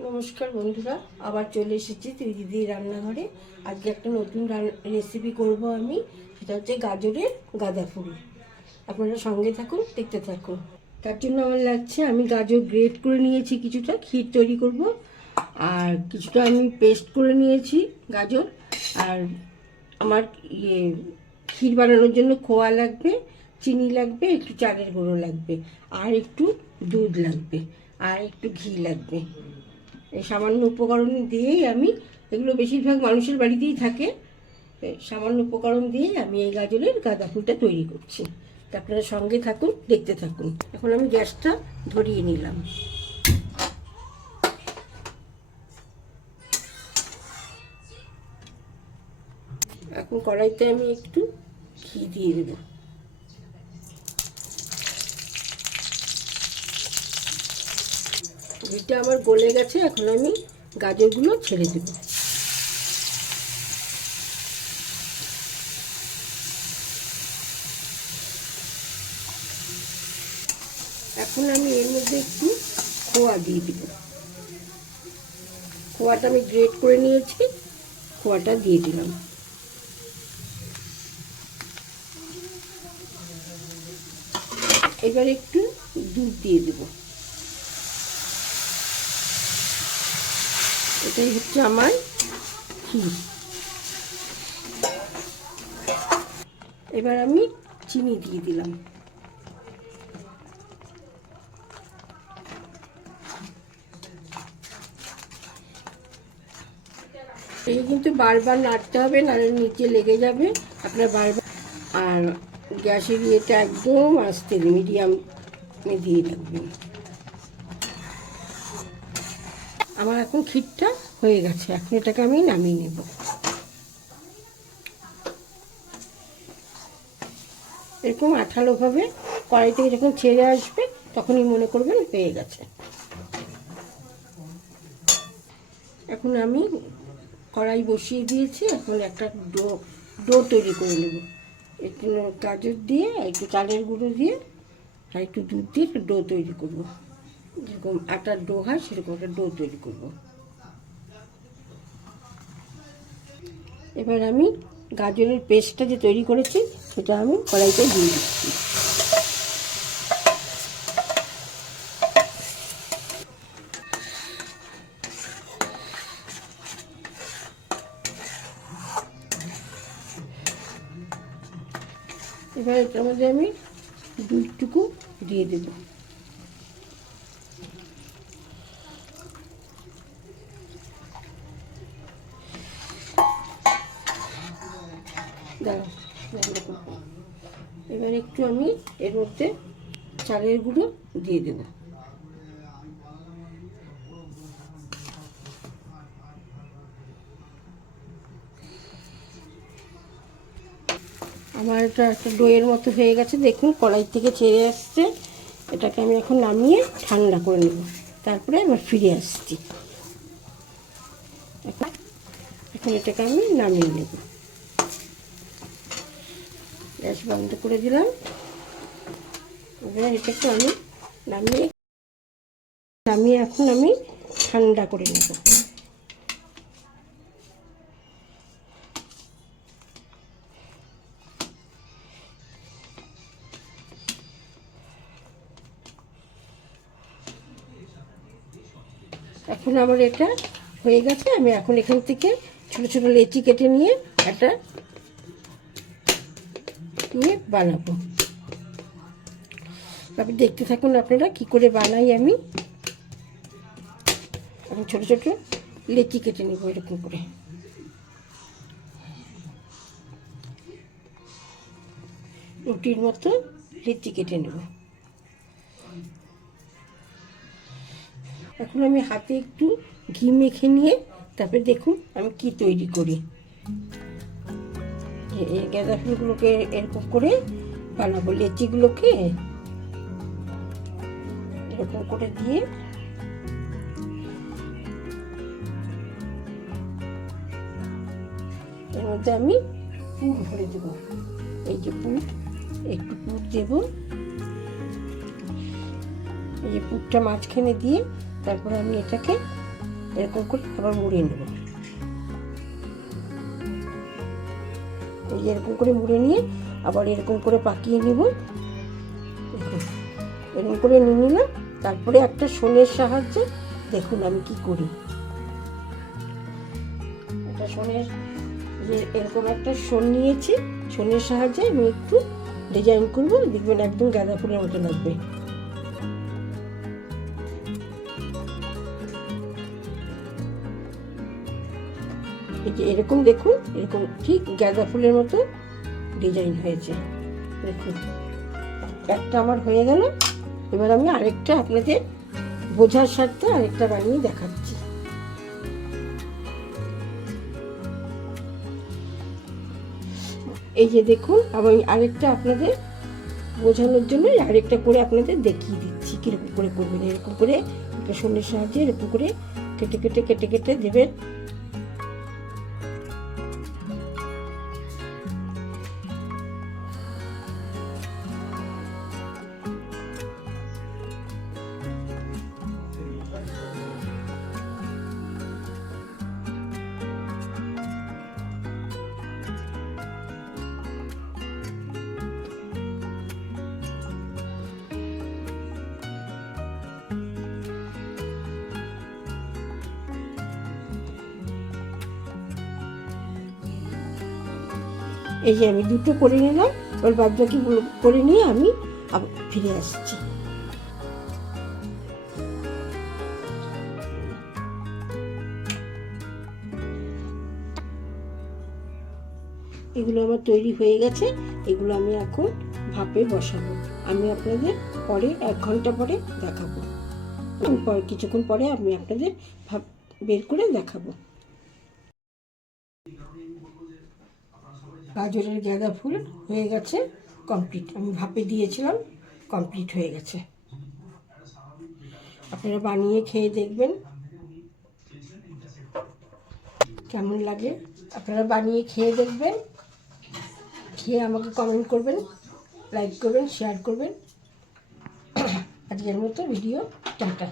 নমস্কার বন্ধুরা, আবার চলে এসেছি দিদির রান্নাঘরে। আজকে একটা নতুন রেসিপি করব আমি, সেটা হচ্ছে গাজরের গাঁদা ফুল আপনারা সঙ্গে থাকুন, দেখতে থাকুন। তার জন্য আমার লাগছে, আমি গাজর গ্রেট করে নিয়েছি কিছুটা, ক্ষীর তৈরি করব। আর কিছুটা আমি পেস্ট করে নিয়েছি গাজর। আর আমার ইয়ে ক্ষীর বানানোর জন্য খোয়া লাগবে, চিনি লাগবে, একটু চালের গুঁড়ো লাগবে, আর একটু দুধ লাগবে, আর একটু ঘি লাগবে। এই সামান্য উপকরণ দিয়েই আমি, এগুলো বেশিরভাগ মানুষের বাড়িতেই থাকে। সামান্য উপকরণ দিয়েই আমি এই গাজরের গাঁদা ফুলটা তৈরি করছি। তা আপনারা সঙ্গে থাকুন, দেখতে থাকুন। এখন আমি গ্যাসটা ধরিয়ে নিলাম। এখন কড়াইতে আমি একটু ঘি দিয়ে দেবো। ঘিটা আমার গলে গেছে, এখন আমি গাজরগুলো ছেড়ে দেব। এখন আমি এর মধ্যে একটু খোয়া দিয়ে দিব। খোয়াটা আমি গ্রেট করে নিয়েছি, খোয়াটা দিয়ে দিলাম। এবার একটু দুধ দিয়ে দেবো। এটাই হচ্ছে আমার ক্ষীর এবার আমি চিনি দিয়ে দিলাম। এই কিন্তু বারবার নাড়তে হবে নাড়লে নিচে লেগে যাবে। আপনার বারবার আর গ্যাসের ইয়েটা একদম আস্তে, মিডিয়াম দিয়ে রাখবেন। আমার এখন ক্ষীরটা হয়ে গেছে। এখন এটাকে আমি নামিয়ে নেব। এরকম আঠালোভাবে কড়াই থেকে যখন ছেড়ে আসবে, তখনই মনে করবেন হয়ে গেছে। এখন আমি কড়াই বসিয়ে দিয়েছি। এখন একটা ডো ডো তৈরি করে নেব। একটু গাজর দিয়ে, একটু চালের গুঁড়ো দিয়ে, আর একটু দুধ দিয়ে ডো তৈরি করব। যেরকম একটা ডো হয়, সেরকম একটা ডো তৈরি করব। এবার আমি গাজরের পেস্টটা যে তৈরি করেছি, সেটা আমি কড়াইতে দিয়ে দিচ্ছি। এবার এটার মধ্যে আমি দুধটুকু দিয়ে দেবো। এবার একটু আমি এর মধ্যে চালের গুঁড়ো দিয়ে দেব। আমার এটা একটা দইয়ের মতো হয়ে গেছে, দেখুন, কড়াই থেকে ছেড়ে আসছে এটাকে আমি এখন নামিয়ে ঠান্ডা করে নেব। তারপরে আবার ফিরে আসছি। এখন এটাকে আমি নামিয়ে নেব। গ্যাস বন্ধ করে দিলাম। এবার এটাকে আমি নামিয়ে নামিয়ে এখন আমি ঠান্ডা করে নেব। এখন আমার এটা হয়ে গেছে। আমি এখন এখান থেকে ছোটো ছোটো লেচি কেটে নিয়ে একটা নিয়ে বানাবো। তারপর দেখতে থাকুন আপনারা কি করে বানাই আমি। এখন ছোটো ছোটো লেচি কেটে নেব এরকম করে। রুটির মতো লেচি কেটে নেব। এখন আমি হাতে একটু ঘি মেখে নিয়ে তারপরে দেখুন আমি কি তৈরি করি। এই গাঁদা ফুলগুলোকে এরকম করে বানাবো লেচিগুলোকে এরকম করে দিয়ে এর মধ্যে আমি পুর ভরে দেবো। এই যে পুর, একটু পুর দেব। এই যে পুরটা মাঝখানে দিয়ে তারপরে আমি এটাকে এরকম করে আবার মুড়ে নেব। এই এরকম করে মুড়ে নিয়ে আবার এরকম করে পাকিয়ে নেব। এরকম করে নিয়ে নিলাম। তারপরে একটা সোনের সাহায্যে দেখুন আমি কি করি। একটা সোনের যে এরকম একটা সোন নিয়েছি, সোনের সাহায্যে আমি একটু ডিজাইন করব, দেখবেন একদম গাঁদা ফুলের মতো লাগবে। এই যে এরকম দেখুন, এরকম ঠিক গাঁদা ফুলের মতো ডিজাইন হয়েছে। দেখুন, একটা আমার হয়ে গেল। এবার আমি আরেকটা আপনাদের বোঝার স্বার্থে আরেকটা বানিয়ে দেখাচ্ছি। এই যে দেখুন আমি আরেকটা আপনাদের বোঝানোর জন্য আরেকটা করে আপনাদের দেখিয়ে দিচ্ছি, কীরকম করে করবেন। এরকম করে একটা সোনের সাহায্যে এরকম করে কেটে কেটে কেটে কেটে দেবেন। এই যে আমি দুটো করে নিলাম এবার বাদ বাকি করে নিয়ে আমি ফিরে আসছি। এগুলো আমার তৈরি হয়ে গেছে, এগুলো আমি এখন ভাপে বসাবো। আমি আপনাদের পরে এক ঘণ্টা পরে দেখাবো। কিছুক্ষণ পরে আমি আপনাদের ভাপ বের করে দেখাবো। গাজরের গাঁদা ফুল হয়ে গেছে কমপ্লিট আমি ভাপে দিয়েছিলাম কমপ্লিট হয়ে গেছে। আপনারা বানিয়ে খেয়ে দেখবেন। কেমন লাগে? আপনারা বানিয়ে খেয়ে দেখবেন। খেয়ে আমাকে কমেন্ট করবেন লাইক করবেন শেয়ার করবেন। আজকের মতো ভিডিও টাটা।